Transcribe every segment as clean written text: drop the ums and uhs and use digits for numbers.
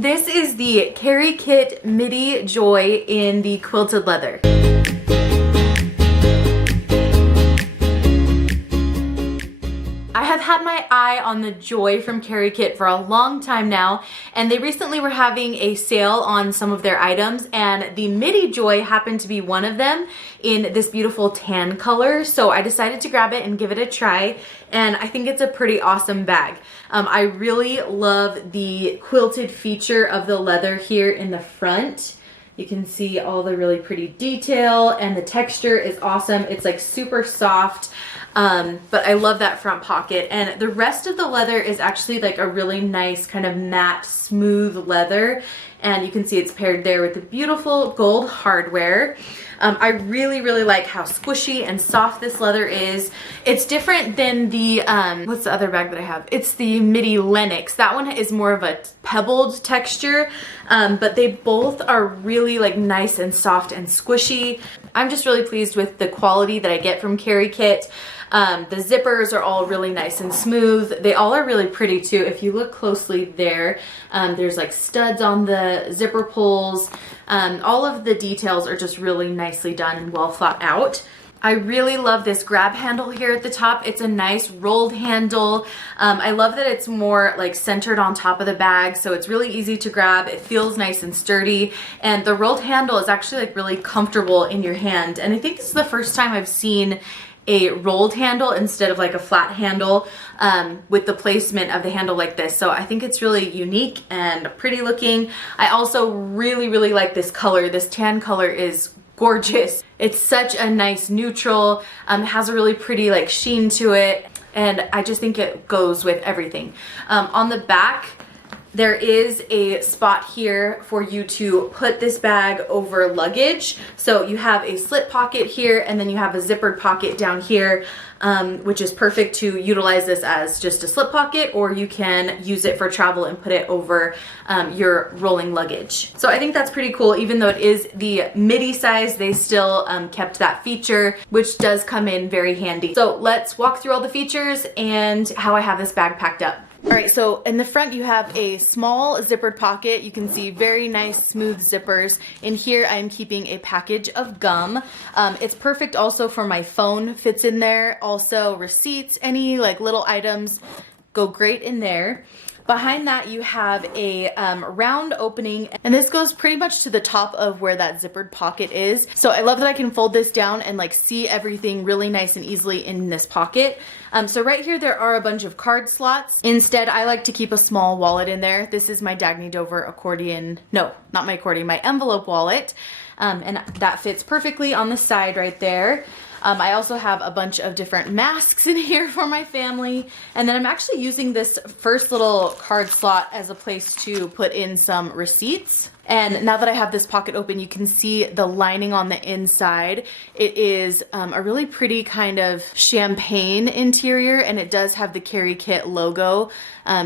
This is the Kerikit Midi Joy in the quilted leather. I have had my eye on the Joy from Kerikit for a long time now, and they recently were having a sale on some of their items, and the Midi Joy happened to be one of them in this beautiful tan color, so I decided to grab it and give it a try, and I think it's a pretty awesome bag. I really love the quilted feature of the leather here in the front. You can see all the really pretty detail, and the texture is awesome. It's like super soft, but I love that front pocket. And the rest of the leather is actually like a really nice kind of matte, smooth leather. And you can see it's paired there with the beautiful gold hardware. I really, really like how squishy and soft this leather is. It's different than the, what's the other bag that I have? It's the Midi Lennox. That one is more of a pebbled texture, but they both are really like nice and soft and squishy. I'm just really pleased with the quality that I get from Kerikit. The zippers are all really nice and smooth. They all are really pretty too. If you look closely there, there's like studs on the zipper pulls. All of the details are just really nicely done and well thought out. I really love this grab handle here at the top. It's a nice rolled handle. I love that it's more like centered on top of the bag, so it's really easy to grab. It feels nice and sturdy, and the rolled handle is actually like really comfortable in your hand. And I think this is the first time I've seen a rolled handle instead of like a flat handle with the placement of the handle like this. So I think it's really unique and pretty looking. I also really, really like this color. This tan color is gorgeous. It's such a nice neutral, has a really pretty like sheen to it, and I just think it goes with everything. On the back, there is a spot here for you to put this bag over luggage. So you have a slip pocket here, and then you have a zippered pocket down here, which is perfect to utilize this as just a slip pocket, or you can use it for travel and put it over your rolling luggage. So I think that's pretty cool. Even though it is the midi size, they still kept that feature, which does come in very handy. So let's walk through all the features and how I have this bag packed up. All right, so in the front you have a small zippered pocket. You can see very nice smooth zippers. In here I'm keeping a package of gum. It's perfect also for my phone, fits in there. Also receipts, any like little items go great in there. Behind that you have a round opening, and this goes pretty much to the top of where that zippered pocket is. So I love that I can fold this down and like see everything really nice and easily in this pocket. So right here there are a bunch of card slots. Instead I like to keep a small wallet in there. This is my Dagny Dover accordion, no, not my accordion, my envelope wallet. And that fits perfectly on the side right there. I also have a bunch of different masks in here for my family. And then I'm actually using this first little card slot as a place to put in some receipts. And now that I have this pocket open, you can see the lining on the inside. It is a really pretty kind of champagne interior, and it does have the Kerikit logo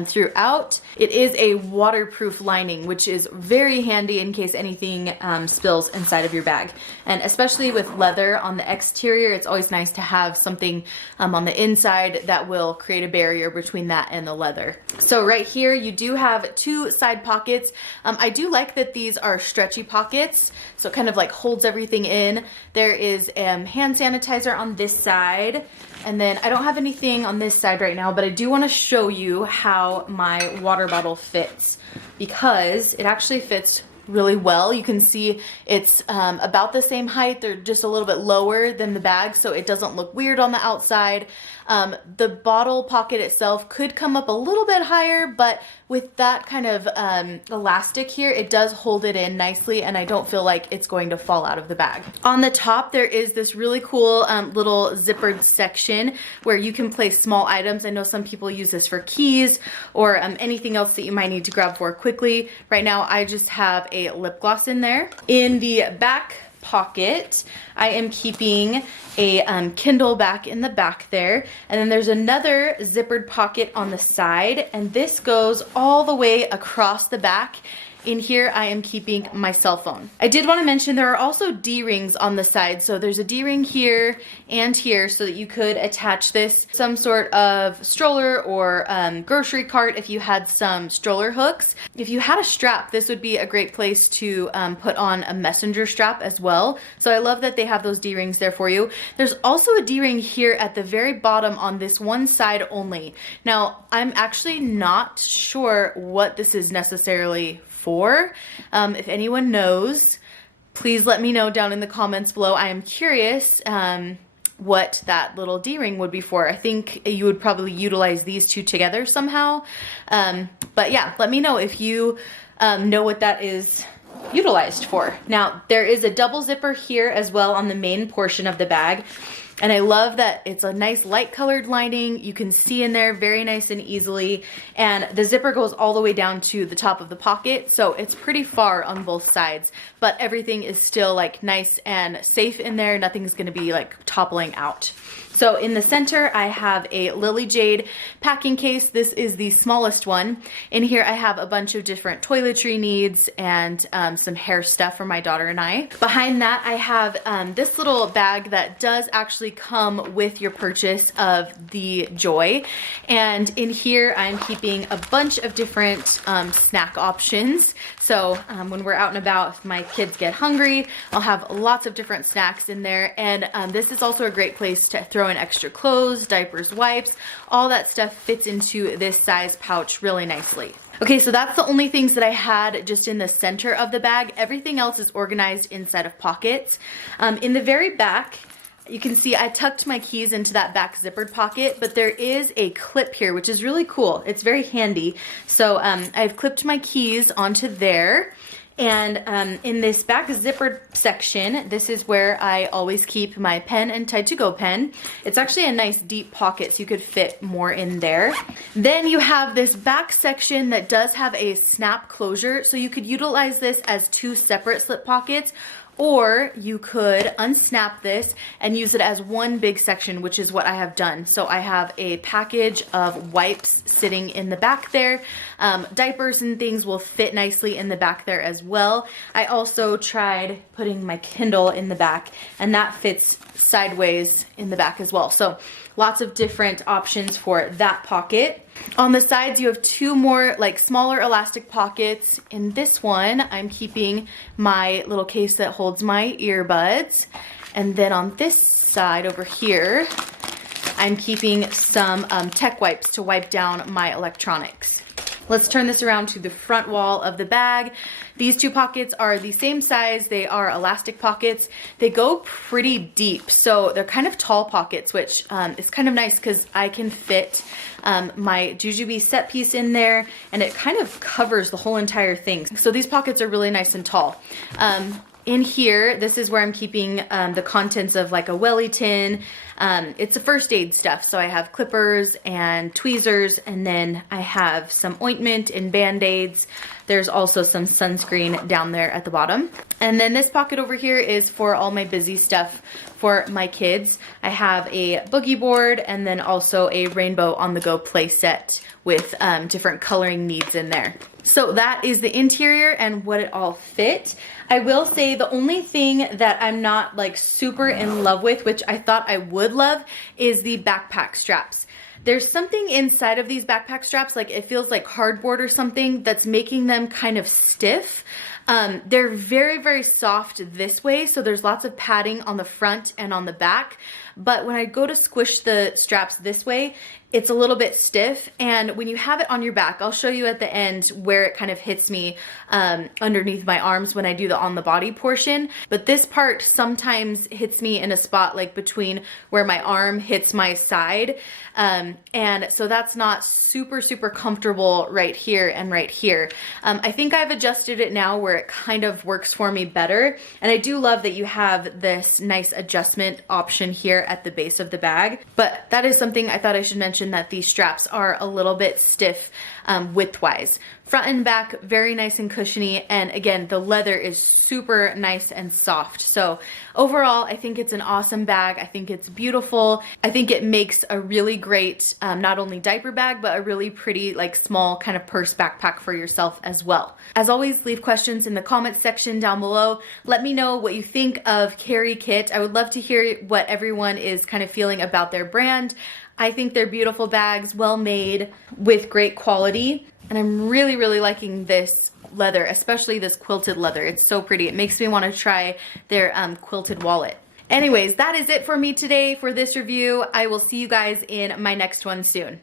throughout. It is a waterproof lining, which is very handy in case anything spills inside of your bag. And especially with leather on the exterior, it's always nice to have something on the inside that will create a barrier between that and the leather. So right here, you do have two side pockets. I do like that these are stretchy pockets, so it kind of like holds everything in. There is hand sanitizer on this side, and then I don't have anything on this side right now, but I do want to show you how my water bottle fits, because it actually fits really well. You can see it's about the same height. They're just a little bit lower than the bag, so it doesn't look weird on the outside. The bottle pocket itself could come up a little bit higher, but with that kind of elastic here, it does hold it in nicely, and I don't feel like it's going to fall out of the bag. On the top, there is this really cool little zippered section where you can place small items. I know some people use this for keys or anything else that you might need to grab for quickly. Right now, I just have a lip gloss in there. In the back pocket, I am keeping a Kindle back in the back there, and then there's another zippered pocket on the side, and this goes all the way across the back In here, I am keeping my cell phone. I did want to mention there are also D-rings on the side. So there's a D-ring here and here so that you could attach this some sort of stroller or grocery cart if you had some stroller hooks. If you had a strap, this would be a great place to put on a messenger strap as well. So I love that they have those D-rings there for you. There's also a D-ring here at the very bottom on this one side only. Now, I'm actually not sure what this is necessarily for. If anyone knows, please let me know down in the comments below. I am curious what that little D-ring would be for. I think you would probably utilize these two together somehow. But yeah, let me know if you know what that is utilized for. Now, there is a double zipper here as well on the main portion of the bag. And I love that it's a nice light colored lining. You can see in there very nice and easily. And the zipper goes all the way down to the top of the pocket. So it's pretty far on both sides, but everything is still like nice and safe in there. Nothing's gonna be like toppling out. So in the center, I have a Lily Jade packing case. This is the smallest one. In here, I have a bunch of different toiletry needs and some hair stuff for my daughter and I. Behind that, I have this little bag that does actually come with your purchase of the Joy. And in here, I'm keeping a bunch of different snack options. So when we're out and about, if my kids get hungry, I'll have lots of different snacks in there. And this is also a great place to throw in extra clothes, diapers, wipes. All that stuff fits into this size pouch really nicely. Okay, so that's the only things that I had just in the center of the bag. Everything else is organized inside of pockets. In the very back, you can see I tucked my keys into that back zippered pocket, but there is a clip here, which is really cool. It's very handy. So I've clipped my keys onto there. And in this back zippered section, this is where I always keep my pen and Tide to Go pen. It's actually a nice deep pocket, so you could fit more in there. Then you have this back section that does have a snap closure, so you could utilize this as two separate slip pockets, or you could unsnap this and use it as one big section, which is what I have done. So I have a package of wipes sitting in the back there. Diapers and things will fit nicely in the back there as well. I also tried putting my Kindle in the back, and that fits sideways in the back as well. So lots of different options for that pocket. On the sides, you have two more like smaller elastic pockets. In this one, I'm keeping my little case that holds my earbuds. And then on this side over here, I'm keeping some tech wipes to wipe down my electronics. Let's turn this around to the front wall of the bag. These two pockets are the same size. They are elastic pockets. They go pretty deep, so they're kind of tall pockets, which is kind of nice because I can fit my Jujube set piece in there, and it kind of covers the whole entire thing. So these pockets are really nice and tall. In here, this is where I'm keeping the contents of like a welly tin. It's a first aid stuff, so I have clippers and tweezers, and then I have some ointment and band-aids. There's also some sunscreen down there at the bottom. And then this pocket over here is for all my busy stuff for my kids. I have a boogie board and then also a rainbow on the go play set with different coloring needs in there. So that is the interior and what it all fit. I will say the only thing that I'm not like super in love with, which I thought I would love, is the backpack straps. There's something inside of these backpack straps, like it feels like cardboard or something, that's making them kind of stiff. They're very, very soft this way, so there's lots of padding on the front and on the back. But when I go to squish the straps this way, it's a little bit stiff, and when you have it on your back, I'll show you at the end where it kind of hits me underneath my arms when I do the on the body portion. But this part sometimes hits me in a spot like between where my arm hits my side, and so that's not super, super comfortable right here and right here. I think I've adjusted it now where it kind of works for me better, and I do love that you have this nice adjustment option here at the base of the bag. But that is something I thought I should mention, that these straps are a little bit stiff width-wise. Front and back, very nice and cushiony, and again, the leather is super nice and soft. So overall, I think it's an awesome bag. I think it's beautiful. I think it makes a really great, not only diaper bag, but a really pretty, like, small kind of purse backpack for yourself as well. As always, leave questions in the comments section down below. Let me know what you think of Kerikit. I would love to hear what everyone is kind of feeling about their brand. I think they're beautiful bags, well made, with great quality. And I'm really, really liking this leather, especially this quilted leather. It's so pretty. It makes me want to try their quilted wallet. Anyways, that is it for me today for this review. I will see you guys in my next one soon.